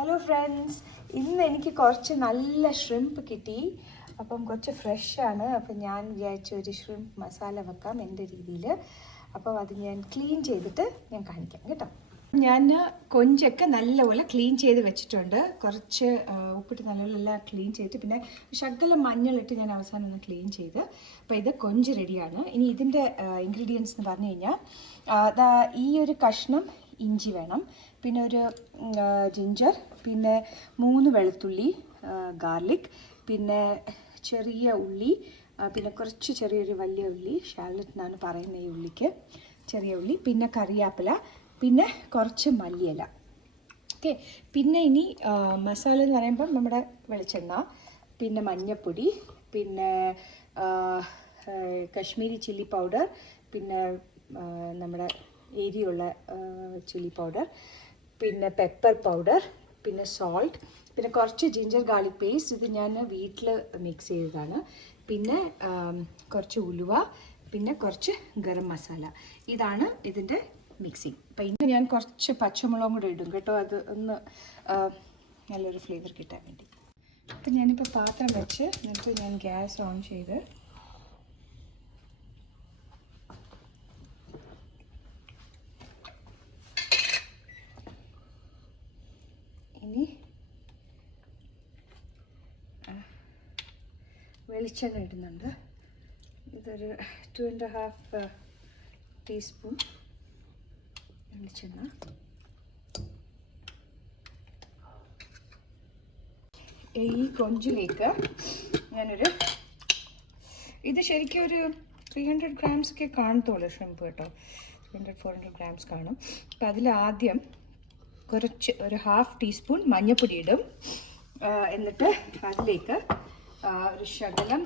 Hello friends ഇന്ന് എനിക്ക് കുറച്ച് നല്ല ഷ്രിംപ് കിട്ടി. അപ്പം കുറച്ച് ഫ്രഷാണ് അപ്പം ഞാൻ വിചാരിച്ച ഒരു ഷ്രിംപ് മസാല വെക്കാം എന്റെ രീതിയിൽ. അപ്പം അത് ഞാൻ ക്ലീൻ ചെയ്തിട്ട് ഞാൻ കാണിക്കാം കേട്ടോ. ഞാൻ കൊഞ്ചൊക്കെ നല്ലപോലെ ക്ലീൻ ചെയ്ത് വെച്ചിട്ടുണ്ട്. കുറച്ച് ഉപ്പിട്ട് നല്ലപോലെ എല്ലാം ക്ലീൻ ചെയ്തിട്ട് പിന്നെ ശകലം മഞ്ഞളിട്ട് ഞാൻ അവസാനം ഒന്ന് ക്ലീൻ ചെയ്ത്. അപ്പോൾ ഇത് കൊഞ്ച് റെഡിയാണ് ഇനി ഇതിന്റെ ഇൻഗ്രീഡിയൻസ് എന്ന് പറഞ്ഞു കഴിഞ്ഞാൽ ഈ ഒരു കഷ്ണം ഇഞ്ചി വേണം. പിന്നെ ഒരു ജിഞ്ചർ പിന്നെ മൂന്ന് വെളുത്തുള്ളി ഗാർലിക് പിന്നെ ചെറിയ ഉള്ളി പിന്നെ കുറച്ച് ചെറിയൊരു വലിയ ഉള്ളി ഷാലറ്റ് എന്നാണ് പറയുന്നത് ഈ ഉള്ളിക്ക്. ചെറിയ ഉള്ളി പിന്നെ കറിവേപ്പില പിന്നെ കുറച്ച് മല്ലിയില. ഓക്കെ. പിന്നെ ഇനി മസാല എന്ന് പറയുമ്പം നമ്മുടെ വെളിച്ചെണ്ണ പിന്നെ മഞ്ഞൾപ്പൊടി പിന്നെ കശ്മീരി ചില്ലി പൗഡർ പിന്നെ നമ്മുടെ എരിയുള്ള ചില്ലി പൗഡർ പിന്നെ പെപ്പർ പൗഡർ പിന്നെ സോൾട്ട് പിന്നെ കുറച്ച് ജിഞ്ചർ ഗാർലിക് പേസ്റ്റ് ഇത് ഞാൻ വീട്ടിൽ മിക്സ് ചെയ്തതാണ്. പിന്നെ കുറച്ച് ഉലുവ പിന്നെ കുറച്ച് ഗരം മസാല. ഇതാണ് ഇതിന്റെ മിക്സിങ് അപ്പം ഇന്ന് ഞാൻ കുറച്ച് പച്ചമുളകും കൂടെ ഇടും കേട്ടോ. അത് ഒന്ന് നല്ലൊരു ഫ്ലേവർ കിട്ടാൻ വേണ്ടി. അപ്പം ഞാനിപ്പോൾ പാത്രം വെച്ച് എന്നിട്ട് ഞാൻ ഗ്യാസ് ഓൺ ചെയ്ത് ഇനി ആ, വെളിച്ചെണ്ണ ഇടുന്നുണ്ട്. ഇതൊരു ടു ആൻഡ് ഹാഫ് ടീസ്പൂൺ വെളിച്ചെണ്ണ. ഈ കൊഞ്ചിലേക്ക് ഞാനൊരു ഇത് ശരിക്കും ഒരു ത്രീ ഹൺഡ്രഡ് ഗ്രാംസ് ഒക്കെ കാണത്തുള്ളൂ ഷ്രിമ്പ് കേട്ടോ. Three hundred four hundred grams കാണും. അപ്പം അതിൽ ആദ്യം കുറച്ച് ഒരു ഹാഫ് ടീസ്പൂൺ മഞ്ഞൾപ്പൊടി ഇടും. എന്നിട്ട് അതിലേക്ക് ഒരു ശകലം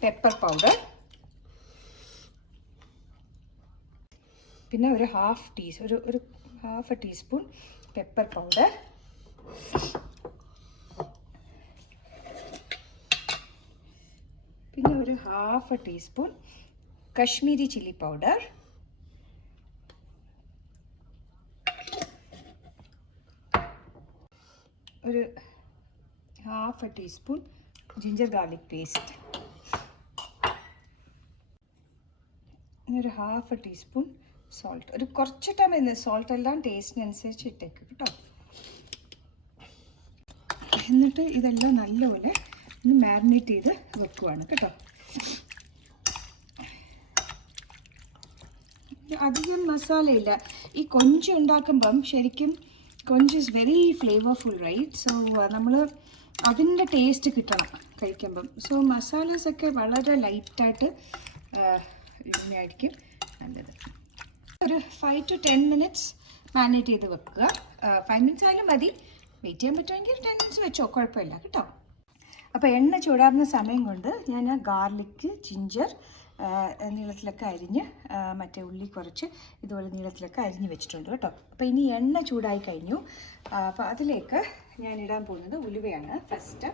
പെപ്പർ പൗഡർ പിന്നെ ഒരു ഹാഫ് ടീസ് ഒരു ഒരു half a teaspoon pepper powder പിന്നെ ഒരു half a teaspoon Kashmiri chilli powder ഒരു half a teaspoon ginger garlic paste ഒരു ഹാഫ് എ ടീസ്പൂൺ സോൾട്ട് ഒരു കുറച്ചിട്ടാ മതി. സോൾട്ട് എല്ലാം ടേസ്റ്റിനനുസരിച്ച് ഇട്ടേക്ക് കേട്ടോ. എന്നിട്ട് ഇതെല്ലാം നല്ലപോലെ ഒന്ന് മാരിനേറ്റ് ചെയ്ത് വെക്കുവാണ് കേട്ടോ. അധികം മസാലയില്ല ഈ കൊഞ്ച് ഉണ്ടാക്കുമ്പം ശരിക്കും കൊഞ്ച് is very flavourful right so നമ്മൾ അതിന്റെ ടേസ്റ്റ് കിട്ടണം കഴിക്കുമ്പം. സോ മസാലാസ് ഒക്കെ വളരെ ലൈറ്റായിട്ട് ഇങ്ങനെയായിരിക്കും നല്ലത്. ഒരു five to ten minutes marinate ചെയ്ത് വെക്കുക. ഫൈവ് മിനിറ്റ്സ് ആയാലും മതി. വെയിറ്റ് ചെയ്യാൻ പറ്റുമെങ്കിൽ ടെൻ മിനിറ്റ്സ് വെച്ചോ. കുഴപ്പമില്ല കേട്ടോ. അപ്പോൾ എണ്ണ ചൂടാറുന്ന സമയം കൊണ്ട് ഞാൻ ഗാർലിക്ക് ജിഞ്ചർ നീളത്തിലൊക്കെ അരിഞ്ഞ് മറ്റേ ഉള്ളി കുറച്ച് ഇതുപോലെ നീളത്തിലൊക്കെ അരിഞ്ഞ് വെച്ചിട്ടുണ്ട് കേട്ടോ. അപ്പോൾ ഇനി എണ്ണ ചൂടായി കഴിഞ്ഞു. അപ്പോൾ അതിലേക്ക് ഞാൻ ഇടാൻ പോകുന്നത് ഉലുവയാണ്. ഫസ്റ്റ്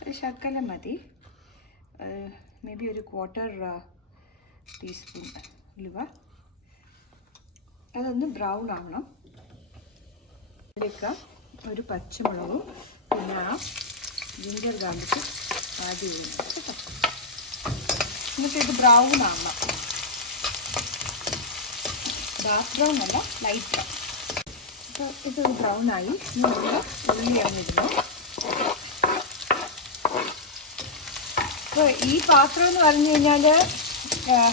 ഒരു ശർക്കല മതി. മേ ബി ഒരു ക്വാർട്ടർ ടീസ്പൂൺ ഉലുവ. അതൊന്ന് ബ്രൗൺ ആവണം. ഇതിലേക്ക് ഒരു പച്ചമുളകും പിന്നെ ജിഞ്ചർ ഗാർലിക്ക് ആദ്യം ചെയ്യുന്നത് എന്നിട്ട് ഇത് ബ്രൗൺ ആവണം. ഡാർക്ക് ബ്രൗൺ അല്ല ലൈറ്റ് ബ്രൗൺ അപ്പോൾ ഇത് ബ്രൗൺ ആയി. നമ്മൾ അപ്പോൾ ഈ പാത്രം എന്ന് പറഞ്ഞു കഴിഞ്ഞാൽ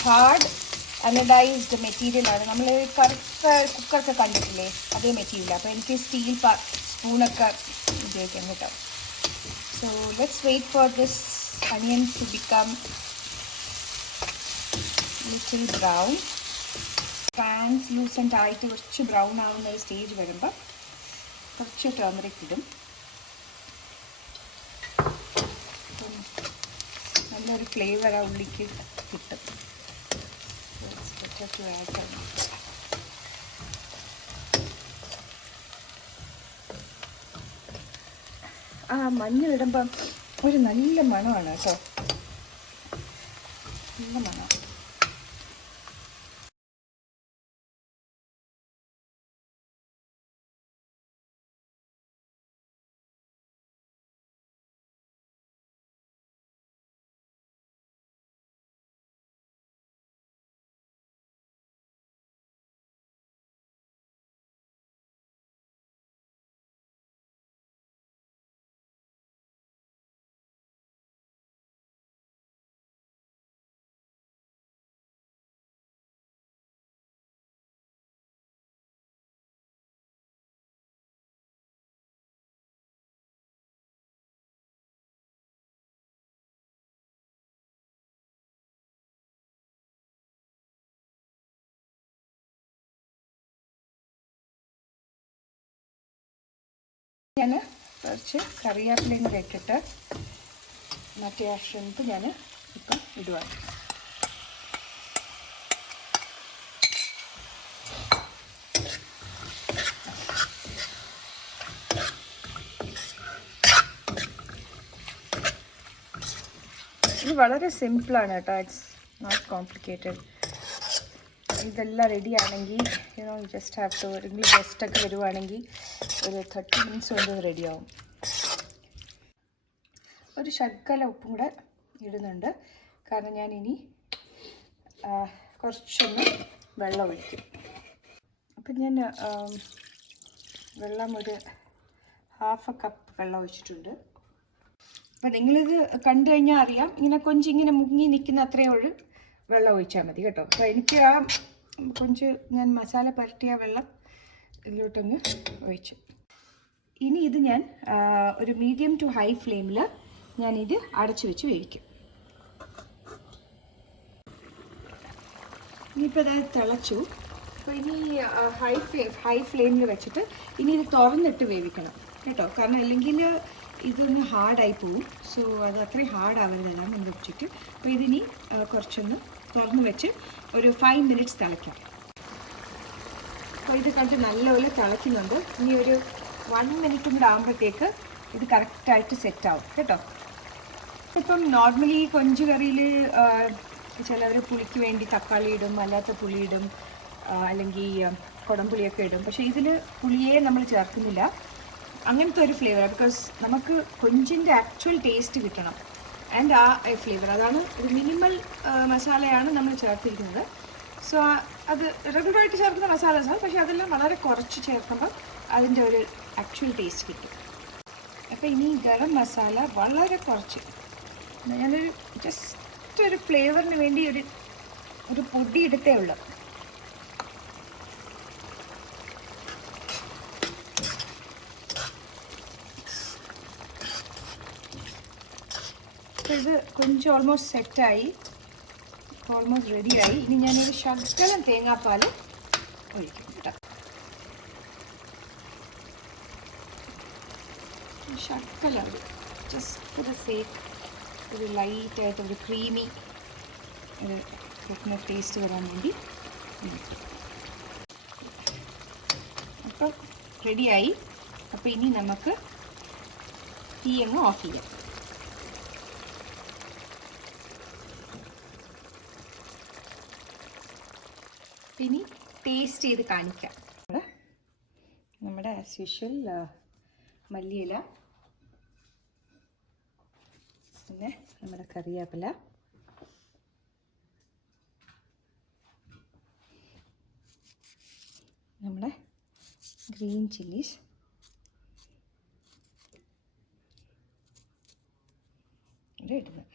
ഹാർഡ് അനഡൈസ്ഡ് മെറ്റീരിയലാണ് നമ്മൾ കറുത്ത കുക്കറൊക്കെ കണ്ടിട്ടില്ലേ? അതേ മെറ്റീരിയൽ അപ്പോൾ എനിക്ക് സ്റ്റീൽ പാ സ്പൂണൊക്കെ ഉപയോഗിക്കാം കേട്ടോ. So let's wait for this onion to become little brown translucent ആയിട്ട് കുറച്ച് ബ്രൗൺ ആവുന്ന ഒരു സ്റ്റേജ് വരുമ്പോൾ കുറച്ച് ടേമറിക് ഇടും നല്ലൊരു ഫ്ലേവർ ആ ഉള്ളിക്ക് കിട്ടും. ആ മഞ്ഞൾ ഇടുമ്പം ഒരു നല്ല മണമാണ് കേട്ടോ. ഞാൻ കുറച്ച് കറിവേപ്പിലയും കൂടെ ഇട്ടിട്ട് മറ്റേ ആ ഷ്രിമ്പ് ഞാൻ ഇപ്പം ഇടുവാണ് ഇത് വളരെ സിമ്പിളാണ് കേട്ടോ. ഇറ്റ്സ് നോട്ട് കോംപ്ലിക്കേറ്റഡ് ഇതെല്ലാം റെഡി ആണെങ്കിൽ you know just have to English ഗസ്റ്റൊക്കെ വരുവാണെങ്കിൽ ഒരു തേർട്ടി മിനിറ്റ്സ് കൊണ്ട് റെഡിയാവും ഒരു ശർക്കര ഉപ്പും കൂടെ ഇടുന്നുണ്ട്. കാരണം ഞാൻ ഇനി കുറച്ചൊന്ന് വെള്ളം ഒഴിക്കും. അപ്പം ഞാൻ വെള്ളം ഒരു ഹാഫ് എ കപ്പ് വെള്ളം ഒഴിച്ചിട്ടുണ്ട്. അപ്പം നിങ്ങളിത് കണ്ടു കഴിഞ്ഞാൽ അറിയാം. ഇങ്ങനെ കൊഞ്ച് ഇങ്ങനെ മുങ്ങി നിൽക്കുന്ന അത്രയേ ഉള്ളു വെള്ളം ഒഴിച്ചാൽ മതി കേട്ടോ. അപ്പോൾ എനിക്ക് ആ കൊഞ്ച് ഞാൻ മസാല പുരട്ടിയ വെള്ളം ഇതിലോട്ടൊന്ന് ഒഴിച്ചു. ഇനി ഇത് ഞാൻ ഒരു മീഡിയം ടു ഹൈ ഫ്ലെയിമിൽ ഞാനിത് അടച്ചു വെച്ച് വേവിക്കും. ഇനിയിപ്പോൾ അതായത് തിളച്ചു. അപ്പോൾ ഇനി ഹൈ ഫ്ലെയിം ഹൈ ഫ്ലെയിമിൽ വെച്ചിട്ട് ഇനി ഇത് തുറന്നിട്ട് വേവിക്കണം. കേട്ടോ? കാരണം അല്ലെങ്കിൽ ഇതൊന്ന് ഹാർഡായി പോവും. സോ അത് അത്രയും ഹാർഡ് മുൻപ് വെച്ചിട്ട്. അപ്പോൾ ഇതിനി കുറച്ചൊന്ന് തുറന്ന് വെച്ച് ഒരു ഫൈവ് മിനിറ്റ്സ് തിളയ്ക്കാം. അപ്പോൾ ഇത് കണ്ട് നല്ലപോലെ തിളയ്ക്കുന്നുണ്ട്. ഇനി ഒരു വൺ മിനിറ്റും കൂടെ ആകുമ്പോഴത്തേക്ക് ഇത് കറക്റ്റായിട്ട് സെറ്റ് ആവും. കേട്ടോ? ഇപ്പം നോർമലി കൊഞ്ച് കറിയിൽ ചിലവർ പുളിക്ക് വേണ്ടി തക്കാളി ഇടും അല്ലാത്ത പുളി ഇടും അല്ലെങ്കിൽ കുടംപുളിയൊക്കെ ഇടും. പക്ഷേ ഇതിൽ പുളിയെ നമ്മൾ ചേർക്കുന്നില്ല. അങ്ങനത്തെ ഒരു ഫ്ലേവർ ബിക്കോസ് നമുക്ക് കൊഞ്ചിന്റെ ആക്ച്വൽ ടേസ്റ്റ് കിട്ടണം. ആൻഡ് ആ ഫ്ലേവർ അതാണ് ഒരു മിനിമൽ മസാലയാണ് നമ്മൾ ചേർത്തിരിക്കുന്നത്. സോ അത് റെഗുലറായിട്ട് ചേർക്കുന്ന മസാലസാണ് പക്ഷേ അതെല്ലാം വളരെ കുറച്ച് ചേർക്കുമ്പോൾ അതിന്റെ ഒരു ആക്ച്വൽ ടേസ്റ്റ് കിട്ടും. അപ്പോൾ ഇനി ഗരം മസാല വളരെ കുറച്ച്. ഞാനൊരു ജസ്റ്റ് ഒരു ഫ്ലേവറിന് വേണ്ടി ഒരു ഒരു പൊടി എടുത്തേ ഉള്ളൂ. ഇത് കൊഞ്ച് ഓൾമോസ്റ്റ് സെറ്റായി ഓൾമോസ്റ്റ് റെഡിയായി ഇനി ഞാനൊരു ശകലം തേങ്ങാപ്പാൽ ഒഴിക്കും കേട്ടോ. ശക്കല ഒരു ജസ്റ്റ് ഫോർ ദ സേക്ക് ഒരു ലൈറ്റായിട്ട് ഒരു ക്രീമി ഒരു കോക്കനട്ട് ടേസ്റ്റ് വരാൻ വേണ്ടി. അപ്പം റെഡിയായി അപ്പോൾ ഇനി നമുക്ക് തീ ഓഫ് ചെയ്യാം. ഇനി ടേസ്റ്റ് ചെയ്ത് കാണിക്കാം. നമ്മുടെ- ആസ് യൂഷ്വൽ മല്ലിയില പിന്നെ നമ്മുടെ കറിവേപ്പില. നമ്മുടെ ഗ്രീൻ ചില്ലീസ് ഇവിടെ ഇടുന്നത്.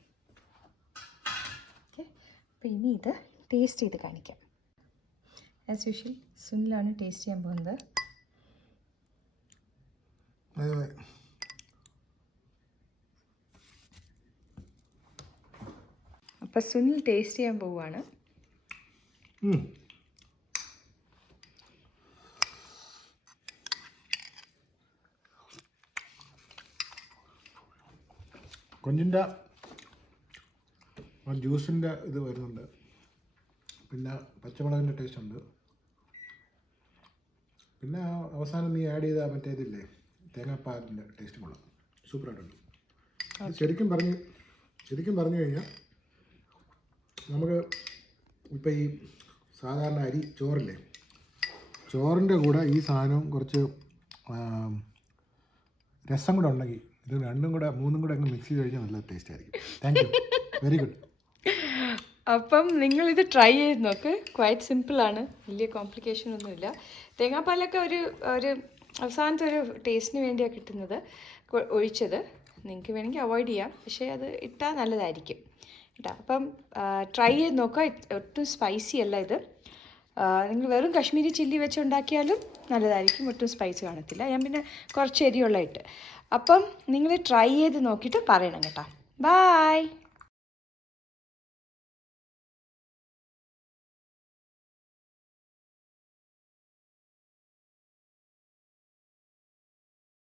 ഓക്കെ അപ്പോൾ ഇനി ഇത് ടേസ്റ്റ് ചെയ്ത് കാണിക്കാം. ആസ് യൂഷ്വൽ സുനിലാണ് ടേസ്റ്റ് ചെയ്യാൻ പോകുന്നത്. അപ്പോൾ സുനിൽ ടേസ്റ്റ് ചെയ്യാൻ പോവുകയാണ്. ഉം. കൊഞ്ചിന്റെ ജ്യൂസിന്റെ ഇത് വരുന്നുണ്ട്. പിന്നെ പച്ചമുളകിന്റെ ടേസ്റ്റ് ഉണ്ട്. പിന്നെ അവസാനം നീ ആഡ് ചെയ്ത മറ്റേ ഇതില്ലേ തേങ്ങാപ്പാലിന്റെ ടേസ്റ്റ് കൊള്ളാം. സൂപ്പറായിട്ടുണ്ട്. ശരിക്കും പറഞ്ഞു ശരിക്കും പറഞ്ഞു കഴിഞ്ഞാൽ നമുക്ക് ഇപ്പം ഈ സാധാരണ അരി ചോറില്ലേ ചോറിന്റെ കൂടെ ഈ സാധനവും കുറച്ച് രസം കൂടെ ഉണ്ടെങ്കിൽ ഇത് രണ്ടും കൂടെ മൂന്നും കൂടെ അങ്ങ് മിക്സ് ചെയ്ത് കഴിഞ്ഞാൽ നല്ല ടേസ്റ്റ് ആയിരിക്കും. താങ്ക് യു വെരി ഗുഡ് അപ്പം നിങ്ങളിത് ട്രൈ ചെയ്ത് നോക്ക്. ക്വൈറ്റ് സിമ്പിളാണ് വലിയ കോംപ്ലിക്കേഷൻ ഒന്നുമില്ല. തേങ്ങാപ്പാലൊക്കെ ഒരു ഒരു അവസാനത്തെ ഒരു ടേസ്റ്റിന് വേണ്ടിയാണ് കിട്ടുന്നത്. ഒഴിച്ചത്. നിങ്ങൾക്ക് വേണമെങ്കിൽ അവോയ്ഡ് ചെയ്യാം. പക്ഷേ അത് ഇട്ടാൽ നല്ലതായിരിക്കും. കേട്ടോ. അപ്പം ട്രൈ ചെയ്ത് നോക്കുക. ഒട്ടും സ്പൈസി അല്ല ഇത്. നിങ്ങൾ വെറും കശ്മീരി ചില്ലി വെച്ച് ഉണ്ടാക്കിയാലും നല്ലതായിരിക്കും. ഒട്ടും സ്പൈസ് കാണത്തില്ല. ഞാൻ പിന്നെ കുറച്ച് എരിയുള്ള ഇട്ട്. അപ്പം നിങ്ങൾ ട്രൈ ചെയ്ത് നോക്കിയിട്ട് പറയണം കേട്ടോ. ബായ്